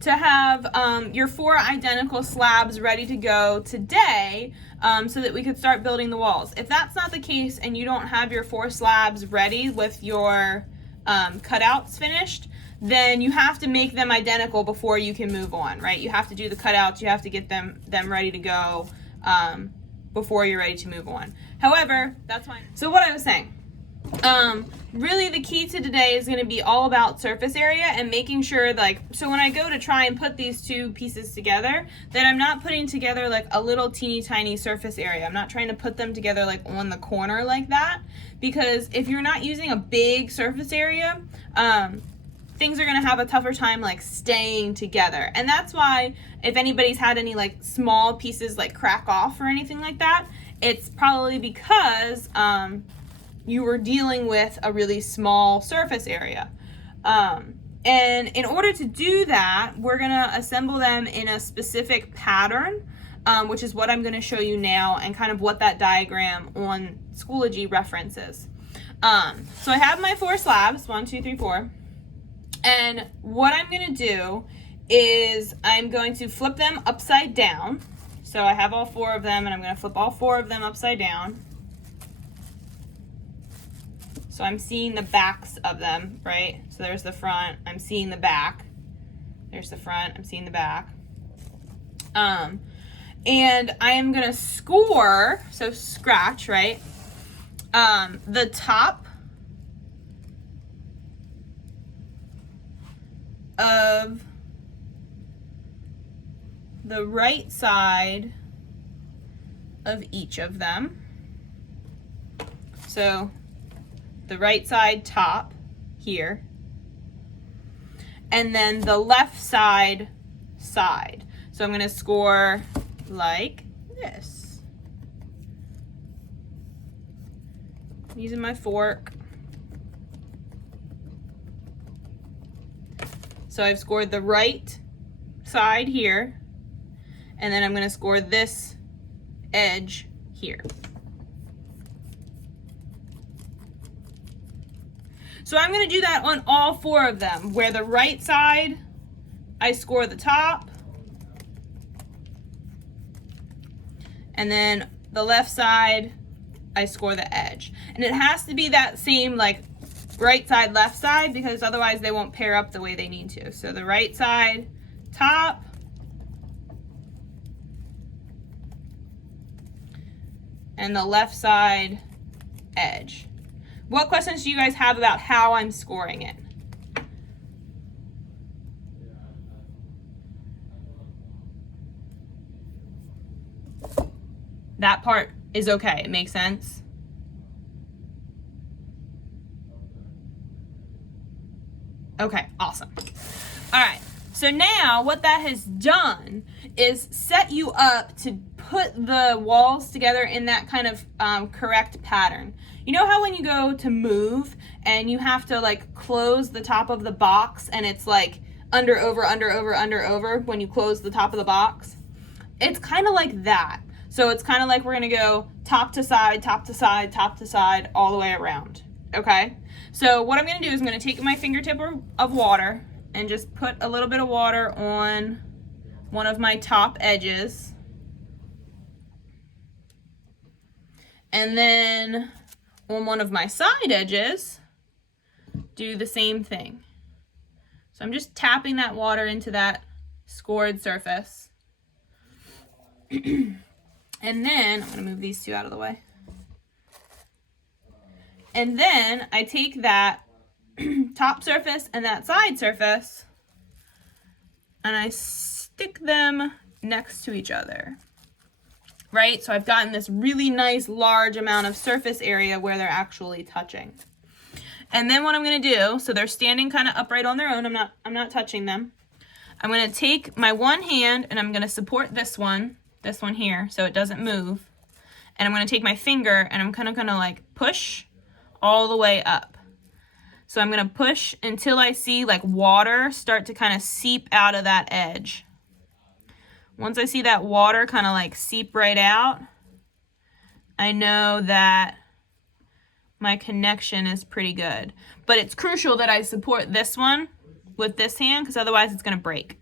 to have your 4 identical slabs ready to go today so that we could start building the walls. If that's not the case and you don't have your 4 slabs ready with your cutouts finished, then you have to make them identical before you can move on, right? You have to do the cutouts, you have to get them ready to go before you're ready to move on. However, that's fine. So what I was saying, really the key to today is going to be all about surface area and making sure, like, so when I go to try and put these 2 pieces together, that I'm not putting together like a little teeny tiny surface area. I'm not trying to put them together like on the corner like that, because if you're not using a big surface area, things are going to have a tougher time like staying together. And that's why if anybody's had any like small pieces like crack off or anything like that, it's probably because you were dealing with a really small surface area. And in order to do that, we're gonna assemble them in a specific pattern, which is what I'm gonna show you now and kind of what that diagram on Schoology references. So I have my 4 slabs, 1, 2, 3, 4. And what I'm gonna do is I'm going to flip them upside down. So I have all 4 of them and I'm gonna flip all 4 of them upside down. So I'm seeing the backs of them, right? So there's the front, I'm seeing the back. There's the front, I'm seeing the back. And I am gonna score, so scratch, right? The top of the right side of each of them. So the right side top here, and then the left side side. So I'm going to score like this. I'm using my fork. So I've scored the right side here, and then I'm going to score this edge here. So I'm going to do that on all 4 of them, where the right side, I score the top, and then the left side, I score the edge. And it has to be that same like right side, left side, because otherwise they won't pair up the way they need to. So the right side, top, and the left side, edge. What questions do you guys have about how I'm scoring it? That part is okay, it makes sense? Okay, awesome. All right, so now what that has done is set you up to put the walls together in that kind of correct pattern. You know how when you go to move and you have to like close the top of the box and it's like under, over, under, over, under, over when you close the top of the box? It's kind of like that. So it's kind of like we're gonna go top to side, top to side, top to side, all the way around, okay? So what I'm gonna do is I'm gonna take my fingertip of water and just put a little bit of water on one of my top edges. And then on one of my side edges, do the same thing. So I'm just tapping that water into that scored surface. And then, I'm gonna move these 2 out of the way. And then I take that top surface and that side surface and I stick them next to each other. Right? So I've gotten this really nice large amount of surface area where they're actually touching. And then what I'm going to do, so they're standing kind of upright on their own, I'm not touching them. I'm going to take my one hand and I'm going to support this one here so it doesn't move. And I'm going to take my finger and I'm kind of going to like push all the way up. So I'm going to push until I see like water start to kind of seep out of that edge. Once I see that water kind of like seep right out, I know that my connection is pretty good. But it's crucial that I support this one with this hand because otherwise it's going to break.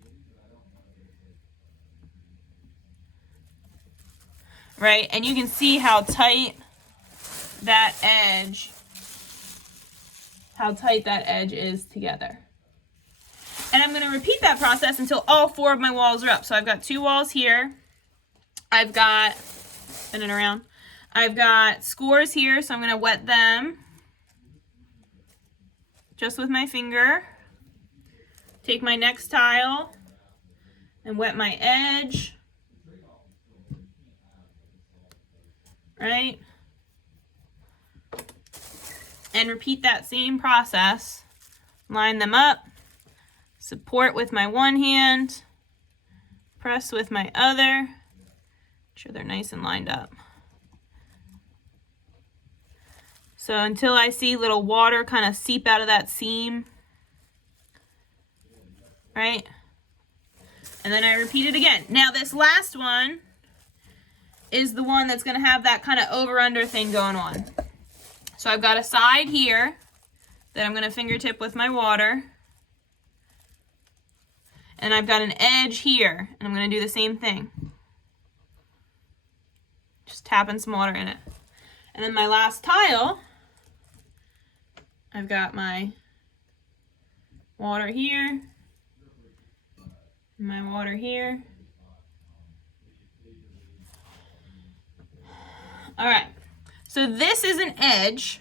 right? And you can see how tight that edge is together. And I'm going to repeat that process until all 4 of my walls are up. So I've got 2 walls here. I've got, spin it around. I've got scores here, so I'm going to wet them just with my finger. Take my next tile and wet my edge. Right? And repeat that same process. Line them up. Support with my one hand. Press with my other. Make sure they're nice and lined up. So until I see little water kind of seep out of that seam. Right? And then I repeat it again. Now this last one is the one that's going to have that kind of over-under thing going on. So I've got a side here that I'm going to fingertip with my water. And I've got an edge here, and I'm going to do the same thing. Just tapping some water in it. And then my last tile, I've got my water here, my water here. All right, so this is an edge,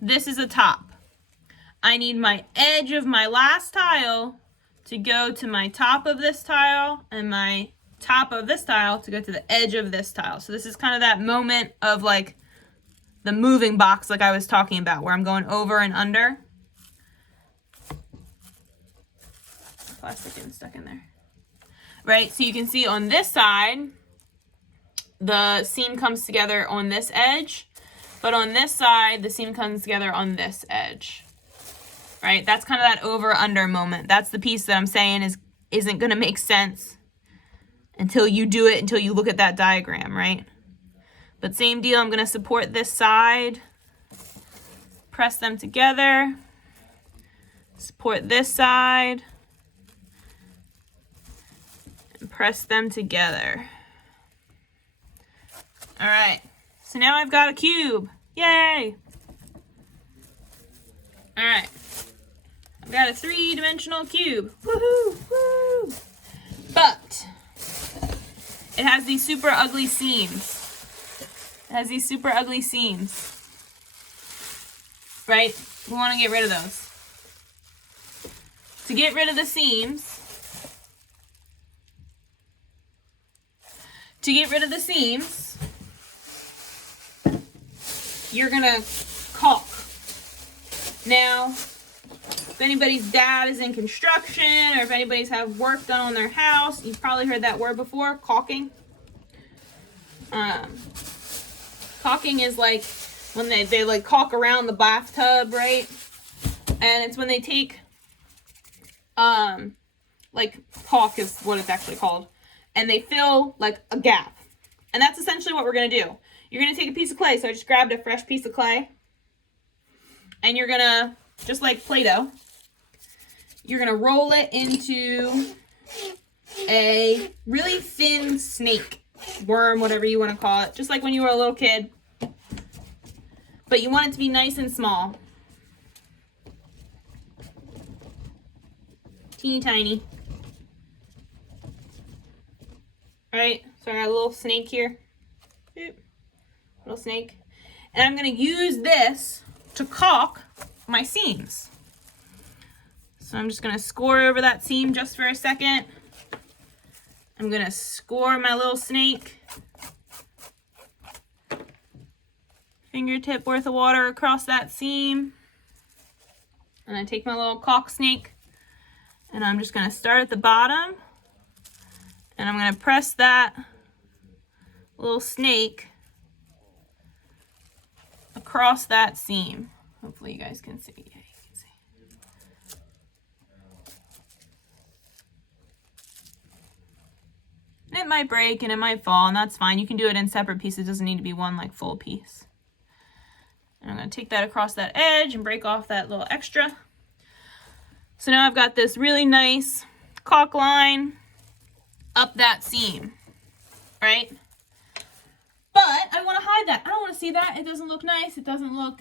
this is a top. I need my edge of my last tile to go to my top of this tile, and my top of this tile to go to the edge of this tile. So this is kind of that moment of like the moving box like I was talking about, where I'm going over and under. Plastic getting stuck in there. Right, so you can see on this side, the seam comes together on this edge, but on this side, the seam comes together on this edge. Right, that's kind of that over-under moment. That's the piece that I'm saying isn't going to make sense until you do it, until you look at that diagram, right? But same deal, I'm going to support this side, press them together, support this side, and press them together. All right, so now I've got a cube. Yay! All right, I've got a 3-dimensional cube. Woohoo! Woo! But it has these super ugly seams. It has these super ugly seams. Right? We want to get rid of those. To get rid of the seams, you're going to caulk. Now, if anybody's dad is in construction, or if anybody's have work done on their house, you've probably heard that word before, caulking. Caulking is like when they like caulk around the bathtub, right? And it's when they take, like caulk is what it's actually called, and they fill like a gap. And that's essentially what we're going to do. You're going to take a piece of clay. So I just grabbed a fresh piece of clay. And you're going to, just like Play-Doh, you're going to roll it into a really thin snake, worm, whatever you want to call it. Just like when you were a little kid. But you want it to be nice and small. Teeny tiny. Alright, so I got a little snake here. Boop. Little snake. And I'm going to use this to caulk my seams. So I'm just going to score over that seam just for a second. I'm going to score my little snake. Fingertip worth of water across that seam. And I take my little caulk snake, and I'm just going to start at the bottom, and I'm going to press that little snake across that seam. Hopefully you guys can see. Yeah, you can see. And it might break and it might fall, and that's fine. You can do it in separate pieces. It doesn't need to be one like full piece. And I'm going to take that across that edge and break off that little extra. So now I've got this really nice caulk line up that seam, right? But I want to hide that. I don't want to see that. It doesn't look nice. It doesn't look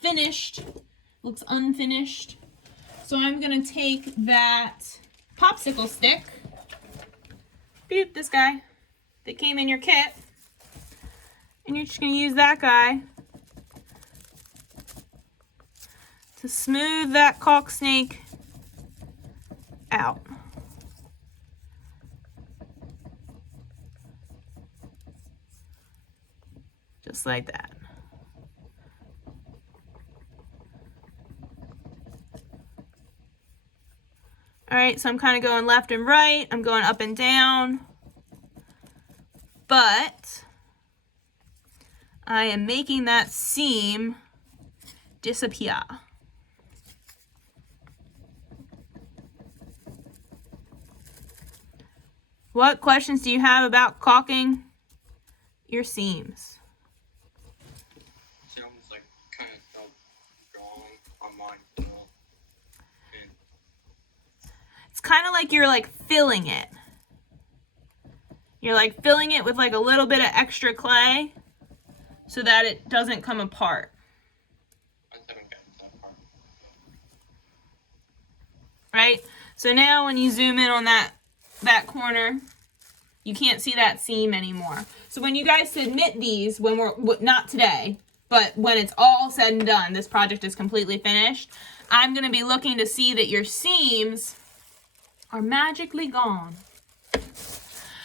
finished. It looks unfinished. So I'm going to take that popsicle stick, beep, this guy that came in your kit, and you're just going to use that guy to smooth that caulk snake out. Just like that. All right, so I'm kind of going left and right. I'm going up and down. But I am making that seam disappear. What questions do you have about caulking your seams? It's almost like kind of felt wrong on mine. And It's kind of like you're like filling it. You're like filling it with like a little bit of extra clay so that it doesn't come apart. I just haven't gotten to that part. Right? So now when you zoom in on that corner, you can't see that seam anymore. So when you guys submit these, when not today, but when it's all said and done, this project is completely finished, I'm going to be looking to see that your seams are magically gone.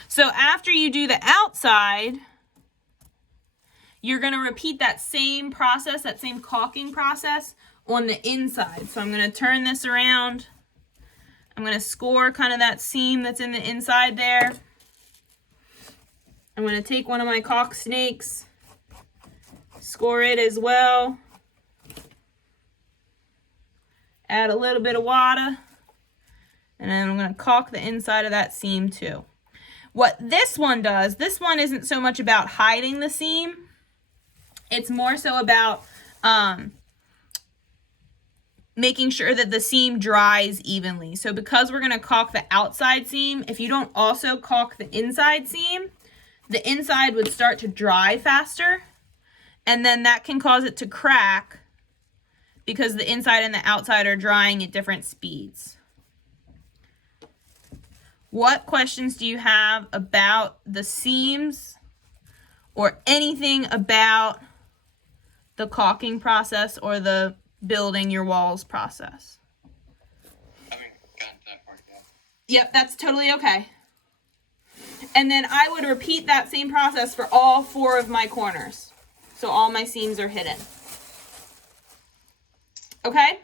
So after you do the outside, you're going to repeat that same process, that same caulking process on the inside. So I'm going to turn this around. I'm going to score kind of that seam that's in the inside there. I'm going to take one of my caulk snakes, score it as well. Add a little bit of water. And then I'm going to caulk the inside of that seam too. What this one does, this one isn't so much about hiding the seam. It's more so about making sure that the seam dries evenly. So because we're going to caulk the outside seam, if you don't also caulk the inside seam, the inside would start to dry faster. And then that can cause it to crack because the inside and the outside are drying at different speeds. What questions do you have about the seams or anything about the caulking process or the building your walls process? I haven't gotten to that part yet. Yep, that's totally okay. And then I would repeat that same process for all 4 of my corners. So all my seams are hidden. Okay?